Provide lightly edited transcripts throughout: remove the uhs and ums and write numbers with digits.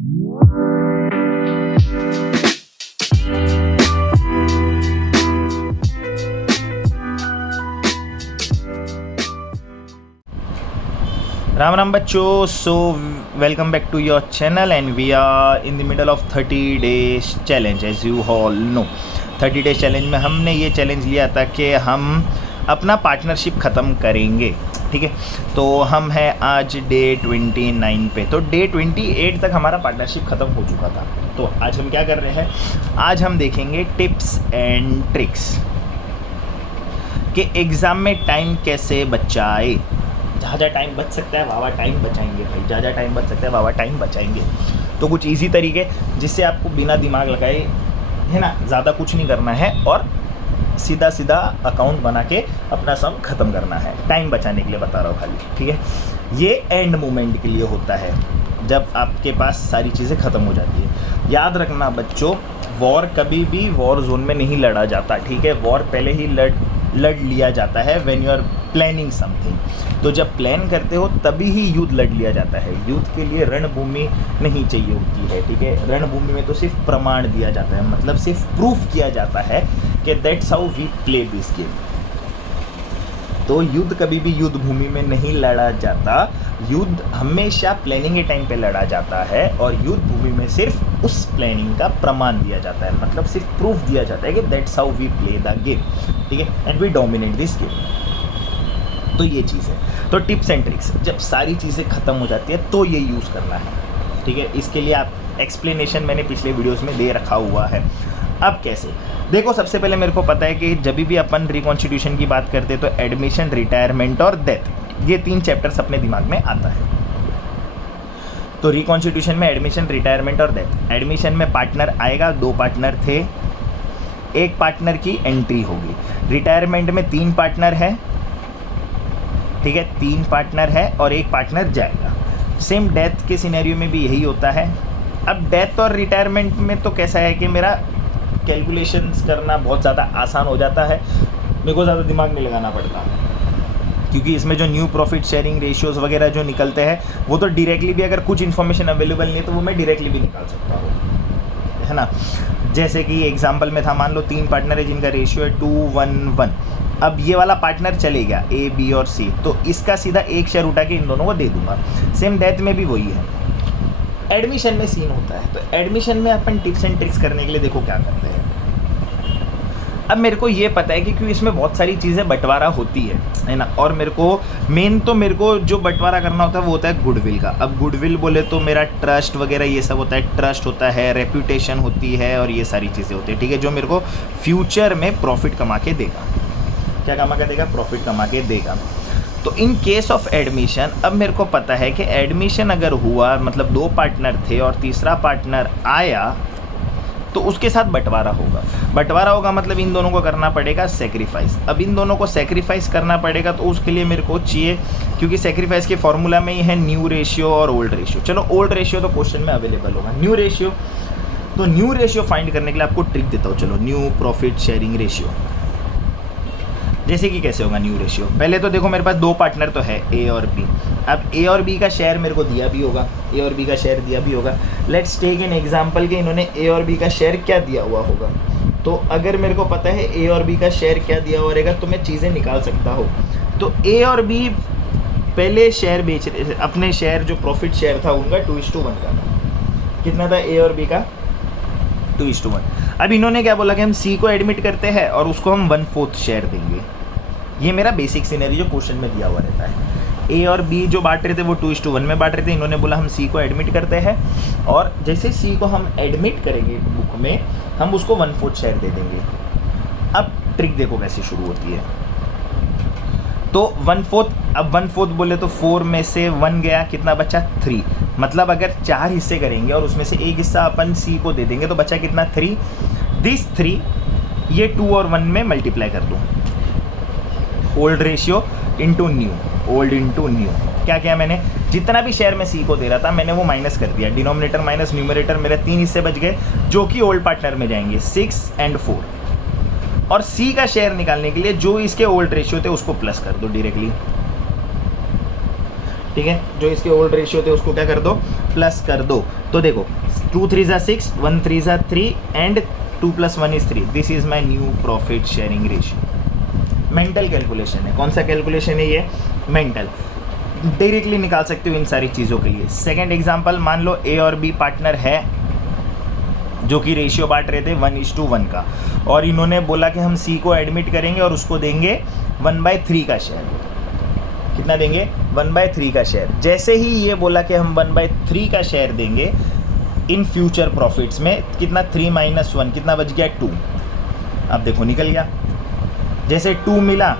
राम राम बच्चों, so welcome back to your channel and we are in the middle of 30 days challenge. As you all know 30 days challenge में हमने ये challenge लिया था कि हम अपना पार्टनरशिप ख़त्म करेंगे। ठीक है, तो हम हैं आज डे 29 पे। तो डे 28 तक हमारा पार्टनरशिप ख़त्म हो चुका था। तो आज हम क्या कर रहे हैं, आज हम देखेंगे टिप्स एंड ट्रिक्स कि एग्ज़ाम में टाइम कैसे बचाए। जहाँ जहाँ टाइम बच सकता है वहाँ टाइम बचाएंगे भाई, जहाँ जहाँ टाइम बच सकता है वहाँ टाइम बचाएंगे। तो कुछ इजी तरीके जिससे आपको बिना दिमाग लगाए, है ना, ज़्यादा कुछ नहीं करना है और सीधा सीधा अकाउंट बना के अपना सम ख़त्म करना है। टाइम बचाने के लिए बता रहा हूँ खाली, ठीक है। ये एंड मोमेंट के लिए होता है जब आपके पास सारी चीज़ें ख़त्म हो जाती है। याद रखना बच्चों, वॉर कभी भी वॉर जोन में नहीं लड़ा जाता, ठीक है। वॉर पहले ही लड़ लिया जाता है when you are planning something. तो जब प्लान करते हो तभी ही युद्ध लड़ लिया जाता है। युद्ध के लिए रणभूमि नहीं चाहिए होती है, ठीक है। रणभूमि में तो सिर्फ प्रमाण दिया जाता है, मतलब सिर्फ प्रूफ किया जाता है कि that's how we play this game. तो युद्ध कभी भी युद्ध भूमि में नहीं लड़ा जाता, युद्ध हमेशा प्लानिंग के टाइम पे लड़ा जाता है और युद्ध भूमि में सिर्फ उस प्लानिंग का प्रमाण दिया जाता है, मतलब सिर्फ प्रूफ दिया जाता है कि that's how we play the game, ठीक है, and we dominate this game. तो ये चीज़ है। तो टिप्स एंड ट्रिक्स, जब सारी चीज़ें ख़त्म हो जाती है तो ये यूज़ करना है, ठीक है। इसके लिए आप एक्सप्लेनेशन मैंने पिछले वीडियोज़ में दे रखा हुआ है। अब कैसे देखो, सबसे पहले मेरे को पता है कि जब भी अपन रिकॉन्स्टिट्यूशन की बात करते हैं तो एडमिशन, रिटायरमेंट और डेथ, ये 3 चैप्टर्स अपने दिमाग में आता है। तो रिकॉन्स्टिट्यूशन में एडमिशन, रिटायरमेंट और डेथ। एडमिशन में पार्टनर आएगा, 2 पार्टनर थे, 1 पार्टनर की एंट्री होगी। रिटायरमेंट में 3 पार्टनर है, ठीक है, 3 पार्टनर है और 1 पार्टनर जाएगा। सेम डेथ के सिनेरियो में भी यही होता है। अब डेथ और रिटायरमेंट में तो कैसा है कि मेरा कैलकुलेशंस करना बहुत ज़्यादा आसान हो जाता है, मेरे को ज़्यादा दिमाग नहीं लगाना पड़ता, क्योंकि इसमें जो न्यू प्रॉफिट शेयरिंग रेशियोज़ वगैरह जो निकलते हैं वो तो डायरेक्टली भी, अगर कुछ इन्फॉर्मेशन अवेलेबल नहीं है तो वो मैं डायरेक्टली भी निकाल सकता हूँ, है ना। जैसे कि एग्जाम्पल में था, मान लो 3 पार्टनर है जिनका रेशियो है 2-1-1। अब ये वाला पार्टनर चले गया A, B और C, तो इसका सीधा 1 शेयर उठा के इन दोनों को दे दूंगा। सेम डेथ में भी वही है। एडमिशन में सीन होता है, तो एडमिशन में अपन टिप्स एंड ट्रिक्स करने के लिए देखो क्या करते हैं। अब मेरे को ये पता है कि क्योंकि इसमें बहुत सारी चीज़ें बंटवारा होती है ना, और मेरे को जो बंटवारा करना होता है वो होता है गुडविल का। अब गुडविल बोले तो मेरा ट्रस्ट वगैरह ये सब होता है, ट्रस्ट होता है, रेप्यूटेशन होती है और ये सारी चीज़ें होती है, ठीक है, जो मेरे को फ्यूचर में प्रॉफिट कमा के देगा। क्या कमा के देगा? प्रॉफिट कमा के देगा। तो इन केस ऑफ एडमिशन, अब मेरे को पता है कि एडमिशन अगर हुआ, मतलब 2 पार्टनर थे और तीसरा पार्टनर आया, तो उसके साथ बंटवारा होगा। बंटवारा होगा मतलब इन दोनों को करना पड़ेगा सेक्रीफाइस। अब इन दोनों को सेक्रीफाइस करना पड़ेगा, तो उसके लिए मेरे को चाहिए, क्योंकि सेक्रीफाइस के फॉर्मूला में ही है न्यू रेशियो और ओल्ड रेशियो। चलो ओल्ड रेशियो तो क्वेश्चन में अवेलेबल होगा, न्यू रेशियो, तो न्यू रेशियो फाइंड करने के लिए आपको ट्रिक देता हूँ। चलो, न्यू प्रॉफिट शेयरिंग रेशियो, जैसे कि कैसे होगा न्यू रेशियो। पहले तो देखो मेरे पास 2 पार्टनर तो है A और B। अब A और B का शेयर मेरे को दिया भी होगा, A और B का शेयर दिया भी होगा। लेट्स टेक एन एग्जांपल कि इन्होंने A और B का शेयर क्या दिया हुआ होगा। तो अगर मेरे को पता है A और B का शेयर क्या दिया हुआ रहेगा तो मैं चीज़ें निकाल सकता हूँ। तो A और B पहले शेयर बेच रहे, अपने शेयर जो प्रॉफिट शेयर था उनका 2:1 का। कितना था A और B का? 2:1। अब इन्होंने क्या बोला कि हम C को एडमिट करते हैं और उसको हम 1/4 शेयर देंगे। ये मेरा बेसिक सिनेरियो जो क्वेश्चन में दिया हुआ रहता है। A और B जो बांट रहे थे वो 2:1 में बांट रहे थे। इन्होंने बोला हम C को एडमिट करते हैं और जैसे C को हम एडमिट करेंगे बुक में, हम उसको 1/4 शेयर दे देंगे। अब ट्रिक देखो कैसे शुरू होती है। तो 1/4, अब 1/4 बोले तो 4 में से 1 गया, कितना बचा? 3। मतलब अगर 4 हिस्से करेंगे और उसमें से 1 हिस्सा अपन C को दे देंगे तो बचा कितना? 3। दिस 3 ये 2 और 1 में मल्टीप्लाई कर दूँ। Old ratio into new, old into new. क्या किया मैंने? जितना भी शेयर मैं C को दे रहा था मैंने वो माइनस कर दिया। डिनोमिनेटर माइनस न्यूमरेटर, मेरे 3 हिस्से बच गए जो कि ओल्ड पार्टनर में जाएंगे, 6 और 4। और C का शेयर निकालने के लिए जो इसके ओल्ड रेशियो थे उसको प्लस कर दो डायरेक्टली, ठीक है, जो इसके ओल्ड रेशियो थे उसको क्या कर दो, प्लस कर दो। तो देखो 2 3 ज़ा 6, 1 3 ज़ा 3 and 2 + 1 = 3। This is my new profit sharing ratio. Mental calculation है। कौन सा कैलकुलेशन है ये? मेंटल। डायरेक्टली निकाल सकते हो इन सारी चीज़ों के लिए। सेकेंड एग्जाम्पल, मान लो ए और बी पार्टनर है जो कि रेशियो बांट रहे थे 1:1 का, और इन्होंने बोला कि हम सी को एडमिट करेंगे और उसको देंगे 1/3 का शेयर। कितना देंगे? 1/3 का शेयर। जैसे ही ये बोला कि हम 1/3 का शेयर देंगे इन फ्यूचर प्रॉफिट्स में, कितना 3 - 1 कितना बच गया? 2। अब देखो निकल गया। जैसे 2 मिला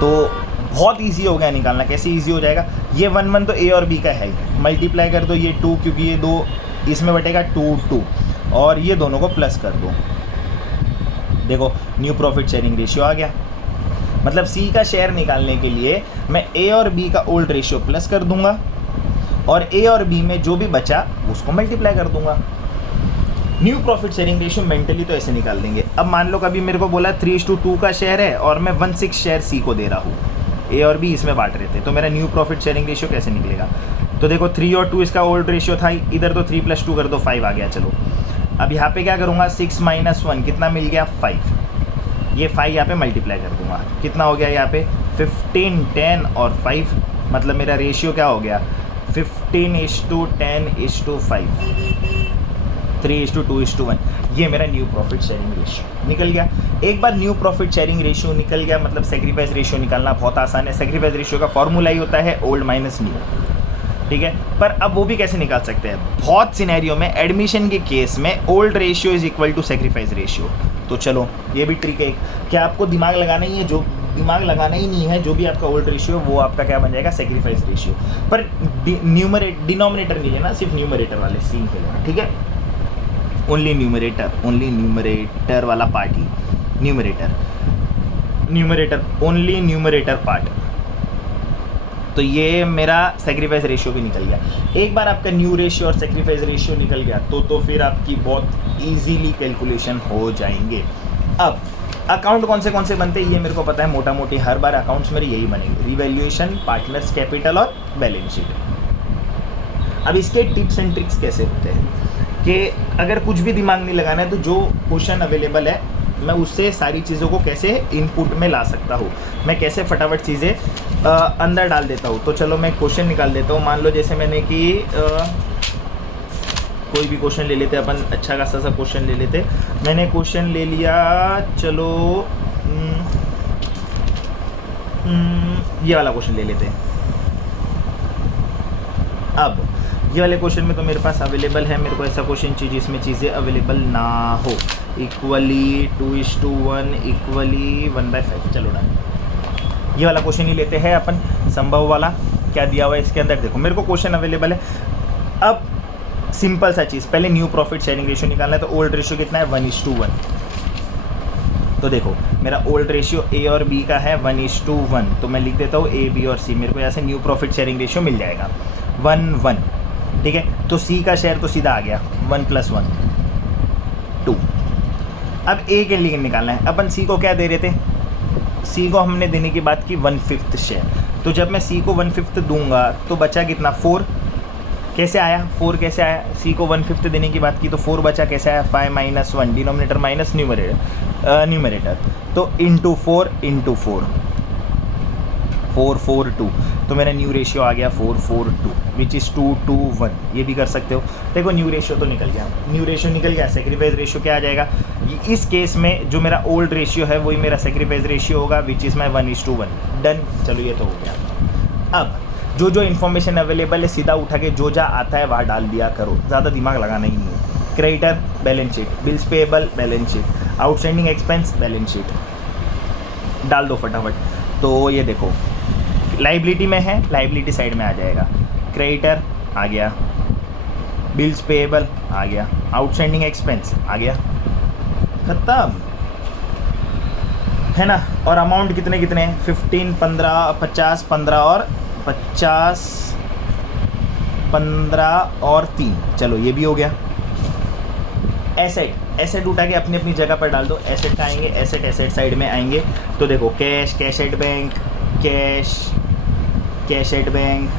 तो बहुत इजी हो गया निकालना। कैसे इजी हो जाएगा? ये 1 तो ए और बी का है ही, मल्टीप्लाई कर दो ये 2, क्योंकि ये 2 इसमें बटेगा 2 2, और ये दोनों को प्लस कर दो। देखो न्यू प्रॉफिट शेयरिंग रेशियो आ गया। मतलब सी का शेयर निकालने के लिए मैं ए और बी का ओल्ड रेशियो प्लस कर दूंगा, और ए और बी में जो भी बचा उसको मल्टीप्लाई कर दूंगा। New profit sharing ratio mentally तो ऐसे निकाल देंगे। अब मान लो कभी मेरे को बोला 3:2 का शेयर है और मैं 1/6 शेयर सी को दे रहा हूँ, ए और बी इसमें बांट रहे थे, तो मेरा न्यू प्रॉफिट शेयरिंग रेशियो कैसे निकलेगा? तो देखो 3 और 2 इसका ओल्ड रेशियो था, इधर तो 3 + 2 कर दो 5 आ गया। चलो अब यहाँ पे क्या करूँगा? 6 - 1 कितना मिल गया? 5। ये 5 यहाँ पे मल्टीप्लाई कर दूंगा। कितना हो गया यहाँ पे? 15 10 और 5, मतलब मेरा रेशियो क्या हो गया? 15:10:5, 3:2:1। ये मेरा न्यू प्रॉफिट शेयरिंग रेशियो निकल गया। एक बार न्यू प्रॉफिट शेयरिंग रेशियो निकल गया, मतलब सेक्रीफाइस रेशियो निकालना बहुत आसान है। सेक्रीफाइस रेशियो का फॉर्मूला ही होता है ओल्ड माइनस न्यू, ठीक है। पर अब वो भी कैसे निकाल सकते हैं? बहुत सिनेरियो में, एडमिशन के केस में old ratio is equal to sacrifice ratio. तो चलो ये भी ट्रिक है। क्या आपको दिमाग लगाना ही है? जो दिमाग लगाना ही नहीं है, जो भी आपका ओल्ड रेशियो वो आपका क्या बन जाएगा? Sacrifice ratio. पर डिनोमिनेटर नहीं लेना, सिर्फ न्यूमरेटर वाले सीन के लेना, ठीक है। ओनली न्यूमरेटर वाला पार्ट ही, न्यूमरेटर ओनली न्यूमरेटर पार्ट। तो ये मेरा सेक्रीफाइस रेशियो भी निकल गया। एक बार आपका न्यू रेशियो और सेक्रीफाइस रेशियो निकल गया तो फिर आपकी बहुत इजीली कैलकुलेशन हो जाएंगे। अब अकाउंट कौन से बनते हैं ये मेरे को पता है मोटा मोटी, हर बार अकाउंट्स मेरे यही बनेंगे, रिवैल्यूएशन, पार्टनर्स कैपिटल और बैलेंस शीट। अब इसके टिप्स एंड ट्रिक्स कैसे होते हैं कि अगर कुछ भी दिमाग नहीं लगाना है तो जो क्वेश्चन अवेलेबल है मैं उससे सारी चीज़ों को कैसे इनपुट में ला सकता हूँ, मैं कैसे फटाफट चीज़ें अंदर डाल देता हूँ। तो चलो मैं क्वेश्चन निकाल देता हूँ। मान लो जैसे मैंने कि कोई भी क्वेश्चन ले लेते अपन, अच्छा खासा सा क्वेश्चन ले लेते। मैंने क्वेश्चन ले लिया, चलो ये वाला क्वेश्चन ले लेते हैं। अब ये वाले क्वेश्चन में तो मेरे पास अवेलेबल है, मेरे को ऐसा क्वेश्चन चाहिए जिसमें चीज़ें अवेलेबल ना हो। Equally 2:1 equally 1/5। चलो डन, ये वाला क्वेश्चन ही लेते हैं अपन, संभव वाला। क्या दिया हुआ है इसके अंदर? देखो मेरे को क्वेश्चन अवेलेबल है। अब सिंपल सा चीज़, पहले न्यू प्रॉफिट शेयरिंग रेशियो निकालना है। तो ओल्ड रेशियो कितना है? 1:1। तो देखो मेरा ओल्ड रेशियो ए और बी का है 1:1, तो मैं लिख देता हूँ ए बी और सी। मेरे को यहाँ से न्यू प्रॉफिट शेयरिंग रेशियो मिल जाएगा 1:1, ठीक है। तो सी का शेयर तो सीधा आ गया 1 + 1 2। अब ए के लिए निकालना है। अपन सी को क्या दे रहे थे? सी को हमने देने की बात की 1/5 शेयर। तो जब मैं सी को 1/5 दूंगा तो बचा कितना? 4। कैसे आया 4? कैसे आया? सी को 1/5 देने की बात की तो 4 बचा। कैसे आया? 5 - 1, डिनोमिनेटर माइनस न्यूमरेटर। तो इंटू 4 इंटू 4, 442। तो मेरा न्यू रेशियो आ गया 442 विच इज़ 2:1। ये भी कर सकते हो। देखो न्यू रेशियो तो निकल गया, न्यू रेशियो निकल गया। सेक्रीफाइस रेशियो क्या आ जाएगा? इस केस में जो मेरा ओल्ड रेशियो है वही मेरा सेक्रीफाइस रेशियो होगा विच इज़ माई 1:1। डन। चलो ये तो हो गया। अब जो इन्फॉर्मेशन अवेलेबल है सीधा उठा के जो जा आता है वहाँ डाल दिया करो, ज़्यादा दिमाग लगाना ही नहीं है। Creditor balance sheet, bills payable balance sheet, outstanding expense balance sheet, डाल दो फटाफट। तो ये देखो लाइबिलिटी में है, लाइबिलिटी साइड में आ जाएगा। क्रेडिटर आ गया, बिल्स पेएबल आ गया, आउटस्टैंडिंग एक्सपेंस आ गया, खत्म है ना। और अमाउंट कितने कितने हैं? 15 15 50 15 और 50 15 और 3। चलो ये भी हो गया। एसेट उठा के अपनी अपनी जगह पर डाल दो। एसेट का आएंगे, एसेट साइड में आएंगे। तो देखो cash at bank, cash at bank,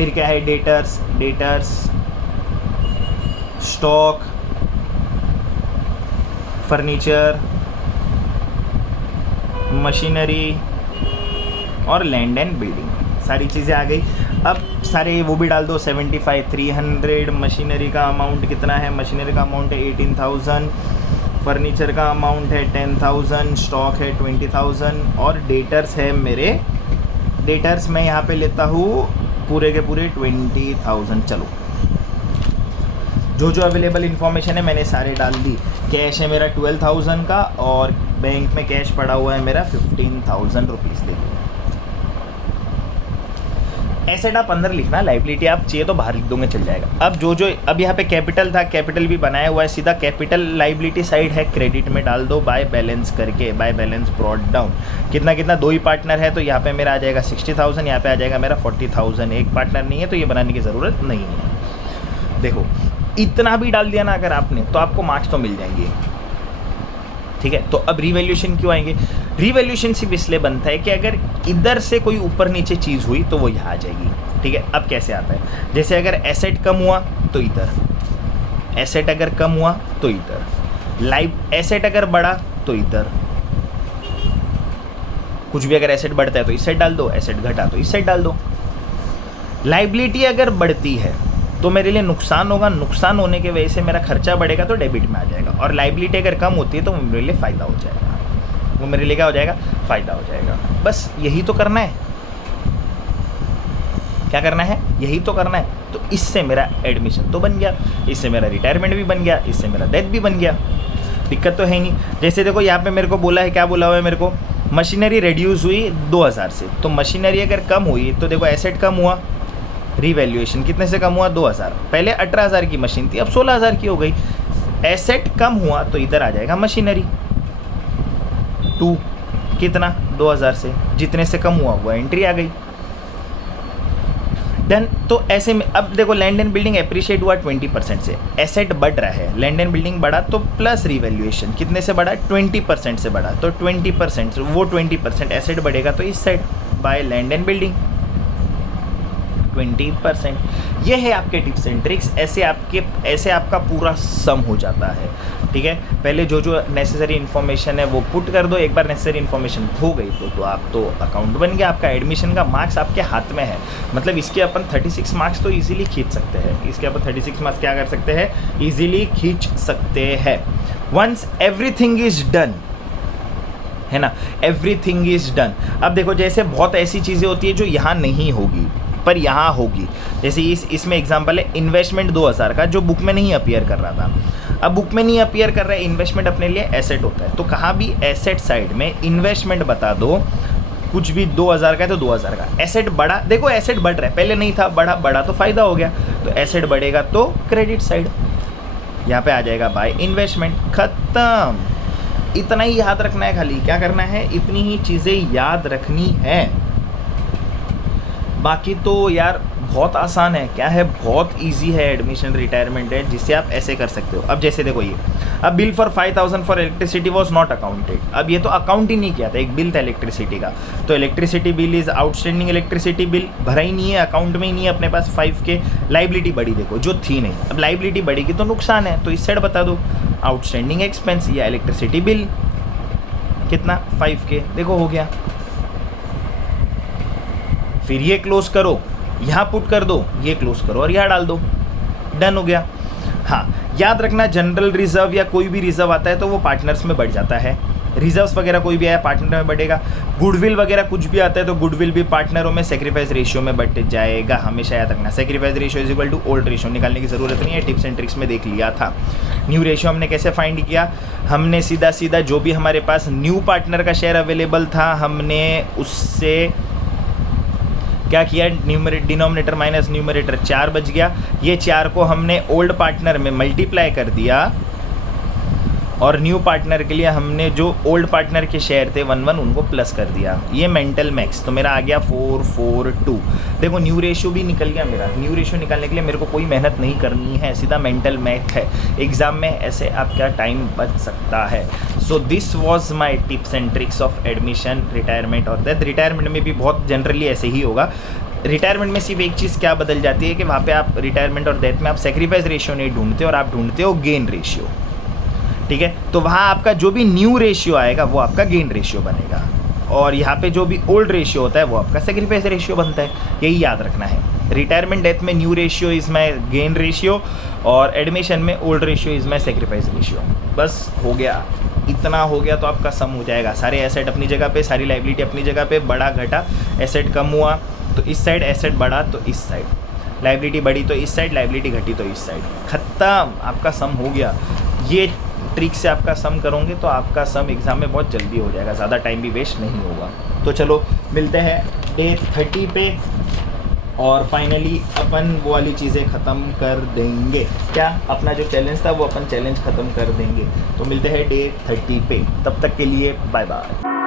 फिर क्या है, डेटर्स, स्टॉक, फर्नीचर, मशीनरी और लैंड एंड बिल्डिंग, सारी चीज़ें आ गई। अब सारे वो भी डाल दो, 75, 300, मशीनरी का अमाउंट कितना है, मशीनरी का अमाउंट है 18,000, फर्नीचर का अमाउंट है 10,000, स्टॉक है 20,000 और डेटर्स है मेरे, डेटर्स मैं यहाँ पे लेता हूँ पूरे के पूरे 20,000। चलो, जो जो अवेलेबल इन्फॉर्मेशन है मैंने सारे डाल दी। कैश है मेरा 12,000 का और बैंक में कैश पड़ा हुआ है मेरा 15,000 रुपीज़। देखो एसेट आप अंदर लिखना, लाइबिलिटी आप चाहिए तो बाहर लिख दोगे चल जाएगा। अब जो अब यहाँ पे कैपिटल था, कैपिटल भी बनाया हुआ है, सीधा कैपिटल लाइबिलिटी साइड है, क्रेडिट में डाल दो बाय बैलेंस करके, बाय बैलेंस ब्रॉट डाउन। कितना दो ही पार्टनर है तो यहाँ पे मेरा आ जाएगा 60,000, यहाँ पे आ जाएगा मेरा 40,000। एक पार्टनर नहीं है तो ये बनाने की ज़रूरत नहीं है। देखो इतना भी डाल दिया ना अगर आपने तो आपको मार्क्स तो मिल जाएंगे, ठीक है। तो अब रिवैल्यूएशन क्यों आएंगे, रिवैल्यूएशन सिर्फ इसलिए बनता है कि अगर इधर से कोई ऊपर नीचे चीज़ हुई तो वो यहाँ आ जाएगी, ठीक है। अब कैसे आता है, जैसे अगर एसेट कम हुआ तो इधर, एसेट अगर कम हुआ तो इधर, एसेट अगर बढ़ा तो इधर, कुछ भी अगर एसेट बढ़ता है तो इस साइड डाल दो, एसेट घटा तो इस साइड डाल दो। लाइबिलिटी अगर बढ़ती है तो मेरे लिए नुकसान होगा, नुकसान होने की वजह से मेरा खर्चा बढ़ेगा तो डेबिट में आ जाएगा, और लाइबिलिटी अगर कम होती है तो वो मेरे लिए फ़ायदा हो जाएगा, वो मेरे लिए क्या हो जाएगा, फ़ायदा हो जाएगा। बस यही तो करना है, क्या करना है, यही तो करना है। तो इससे मेरा एडमिशन तो बन गया, इससे मेरा रिटायरमेंट भी बन गया, इससे मेरा डेथ भी बन गया, दिक्कत तो है नहीं। जैसे देखो यहाँ पे मेरे को बोला है, क्या बोला हुआ है मेरे को, मशीनरी रिड्यूस हुई 2,000 से, तो मशीनरी अगर कम हुई तो देखो एसेट कम हुआ, रिवैल्यूएशन कितने से कम हुआ, 2,000। पहले 18,000 की मशीन थी, अब 16,000 की हो गई। एसेट कम हुआ तो इधर आ जाएगा मशीनरी 2, कितना, 2,000 से, जितने से कम हुआ वो एंट्री आ गई, डन। तो ऐसे में अब देखो लैंड एंड बिल्डिंग एप्रिशिएट हुआ 20% से, एसेट बढ़ रहा है, लैंड एंड बिल्डिंग बढ़ा तो प्लस रिवैल्यूएशन कितने से बढ़ा, 20% से बढ़ा, तो 20% वो 20% एसेट बढ़ेगा तो इस side by land and building 20%। ये है आपके टिप्स एंड ट्रिक्स, ऐसे आपका पूरा सम हो जाता है, ठीक है। पहले जो जो नेसेसरी इन्फॉर्मेशन है वो पुट कर दो, एक बार नेसेसरी इन्फॉर्मेशन हो गई तो आप तो अकाउंट बन गया आपका, एडमिशन का मार्क्स आपके हाथ में है। मतलब इसके अपन 36 मार्क्स तो इजीली खींच सकते हैं, इसके अपन 36 मार्क्स क्या कर सकते हैं, इजीली खींच सकते हैं। वंस एवरीथिंग इज डन, है ना, एवरीथिंग इज डन। अब देखो जैसे बहुत ऐसी चीज़ें होती है जो यहाँ नहीं होगी पर यहाँ होगी, जैसे इसमें एग्जांपल है इन्वेस्टमेंट 2,000 का जो बुक में नहीं अपीयर कर रहा था, अब बुक में नहीं अपीयर कर रहा है, इन्वेस्टमेंट अपने लिए एसेट होता है, तो कहाँ भी एसेट साइड में इन्वेस्टमेंट बता दो, कुछ भी 2,000 का है तो 2,000 का। एसेट बढ़ा, देखो एसेट बढ़ रहा है, पहले नहीं था, बढ़ा तो फायदा हो गया, तो एसेट बढ़ेगा तो क्रेडिट साइड यहाँ पे आ जाएगा बाय इन्वेस्टमेंट, खत्म। इतना ही याद रखना है, खाली क्या करना है, इतनी ही चीज़ें याद रखनी है। बाकी तो यार बहुत आसान है, क्या है, बहुत इजी है एडमिशन रिटायरमेंट है, जिससे आप ऐसे कर सकते हो। अब जैसे देखो ये, अब bill for 5,000 for electricity was not accounted, अब ये तो अकाउंट ही नहीं किया था, एक बिल था इलेक्ट्रिसिटी का, तो electricity bill is outstanding, electricity bill भरा ही नहीं है, अकाउंट में ही नहीं है अपने पास, 5K लाइबिलिटी बढ़ी, देखो जो थी नहीं, अब लाइबिलिटी बढ़ेगी तो नुकसान है, तो इस साइड बता दो आउटस्टैंडिंग एक्सपेंस या इलेक्ट्रिसिटी बिल कितना, 5K, देखो हो गया। फिर ये क्लोज करो, यहाँ पुट कर दो, ये क्लोज करो और यहाँ डाल दो, डन हो गया। हाँ याद रखना, जनरल रिजर्व या कोई भी रिजर्व आता है तो वो पार्टनर्स में बढ़ जाता है, रिजर्व्स वगैरह कोई भी आया पार्टनर में बढ़ेगा, गुडविल वगैरह कुछ भी आता है तो गुडविल भी पार्टनरों में सेक्रीफाइस रेशियो में बढ़ जाएगा, हमेशा याद रखना। Sacrifice ratio is equal to old ratio, निकालने की ज़रूरत नहीं है, टिप्स एंड ट्रिक्स में देख लिया था। न्यू रेशियो हमने कैसे फाइंड किया, हमने सीधा सीधा जो भी हमारे पास न्यू पार्टनर का शेयर अवेलेबल था हमने उससे क्या किया, डिनोमिनेटर माइनस न्यूमरेटर 4 बच गया, ये 4 को हमने ओल्ड पार्टनर में मल्टीप्लाई कर दिया और न्यू पार्टनर के लिए हमने जो ओल्ड पार्टनर के शेयर थे 1 उनको प्लस कर दिया, ये मेंटल मैक्स, तो मेरा आ गया 442। देखो न्यू रेशियो भी निकल गया मेरा, न्यू रेशियो निकालने के लिए मेरे को कोई मेहनत नहीं करनी है, सीधा मेंटल मैथ है, एग्जाम में ऐसे आपका टाइम बच सकता है। So this was my tips and tricks of admission, retirement और डेथ। रिटायरमेंट में भी बहुत जनरली ऐसे ही होगा, रिटायरमेंट में सिर्फ एक चीज़ क्या बदल जाती है कि वहाँ पे आप रिटायरमेंट और डेथ में आप सेक्रीफाइस रेशियो नहीं ढूंढते और आप ढूंढते हो गेन रेशियो, ठीक है। तो वहाँ आपका जो भी न्यू रेशियो आएगा वो आपका गेन रेशियो बनेगा, और यहाँ पे जो भी ओल्ड रेशियो होता है वो आपका सेक्रीफाइस रेशियो बनता है। यही याद रखना है। रिटायरमेंट डेथ में new ratio is my gain ratio, और एडमिशन में old ratio is my sacrifice ratio. बस हो गया, इतना हो गया तो आपका सम हो जाएगा। सारे एसेट अपनी जगह पे, सारी लाइबिलिटी अपनी जगह पे, बढ़ा घटा, एसेट कम हुआ तो इस साइड, एसेट बढ़ा तो इस साइड, लाइबिलिटी बढ़ी तो इस साइड, लाइबिलिटी घटी तो इस साइड, खत्म, आपका सम हो गया। ये ट्रिक से आपका सम करोगे तो आपका सम एग्ज़ाम में बहुत जल्दी हो जाएगा, ज़्यादा टाइम भी वेस्ट नहीं होगा। तो चलो मिलते हैं डे 30 पे, और फाइनली अपन वो वाली चीज़ें ख़त्म कर देंगे। क्या अपना जो चैलेंज था वो अपन चैलेंज ख़त्म कर देंगे। तो मिलते हैं डे 30 पे, तब तक के लिए बाय बाय।